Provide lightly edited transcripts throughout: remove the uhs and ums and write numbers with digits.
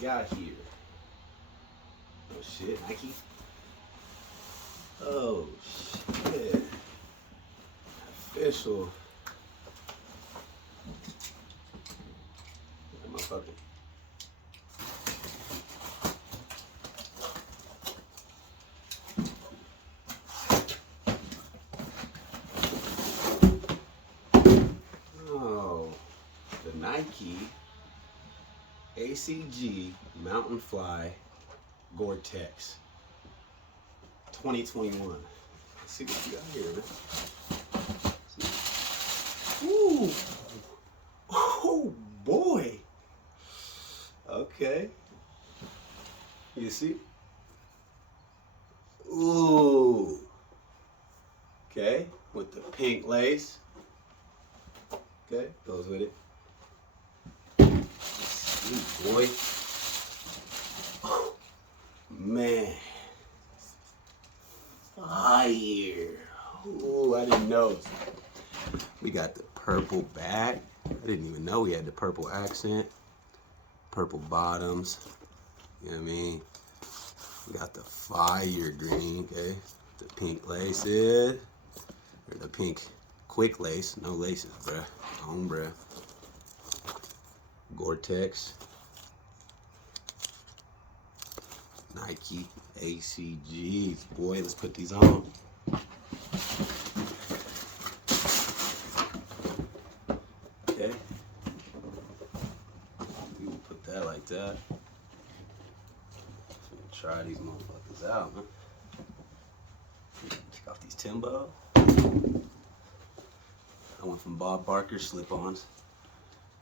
got here? Oh shit, Nike. Oh shit. Official. That motherfucker. Oh, the Nike ACG Mountain Fly Gore-Tex 2021. Let's see what you got here, man. Ooh. Oh boy. Okay. You see? Ooh. Okay. With the pink lace. Okay. Goes with it. Sweet boy. Oh, man. Fire. Ooh, I didn't know. We got the purple back. I didn't even know we had the purple accent. Purple bottoms. You know what I mean? We got the fire green, okay? The pink laces. Or the pink quick lace. No laces, bruh. On, bruh. Gore-Tex. Nike ACGs. Boy, let's put these on. Okay. We will put that like that. Try these motherfuckers out, man. Kick off these Timbo. I went from Bob Barker's slip-ons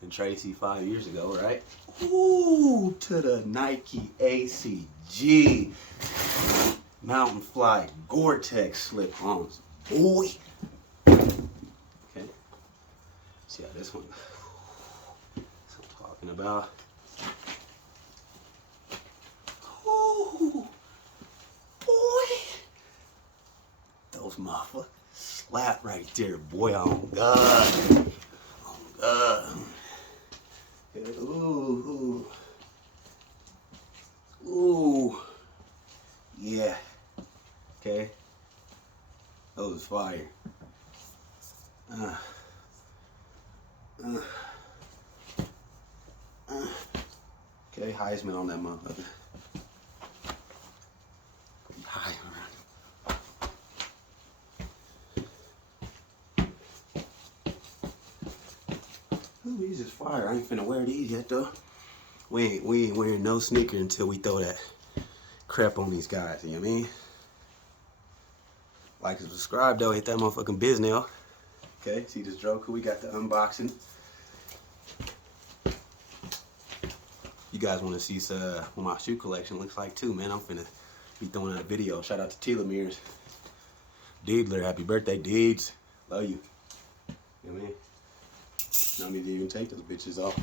and Tracy 5 years ago, right? Ooh, to the Nike ACG Mountain Fly Gore-Tex slip-ons. Boy. Okay. See how this one. That's what I'm talking about. Ooh. Boy. Those motherfuckers slap right there, boy. On God. On God. Okay. Ooh. Ooh. Yeah. Okay. Those is fire. Okay, Heisman on that motherfucker. High. Ooh, these is fire. I ain't finna wear these yet though. We ain't wearing no sneaker until we throw that crap on these guys, you know what I mean? Like and subscribe though, hit that motherfucking biz nail. Okay, see this Droku, we got the unboxing. You guys wanna see what my shoe collection looks like too, man. I'm finna be throwing out a video. Shout out to Telomeres. Deedler, happy birthday, Deeds. Love you. You know what I mean? Not me to even take those bitches off.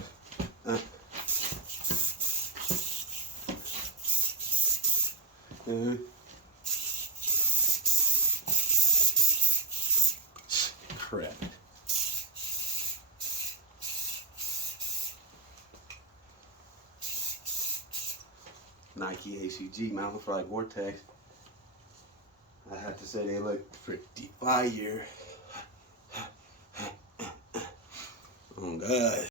Crap. Nike ACG Mountain Fly Gore-Tex. I have to say they look pretty fire. Oh God.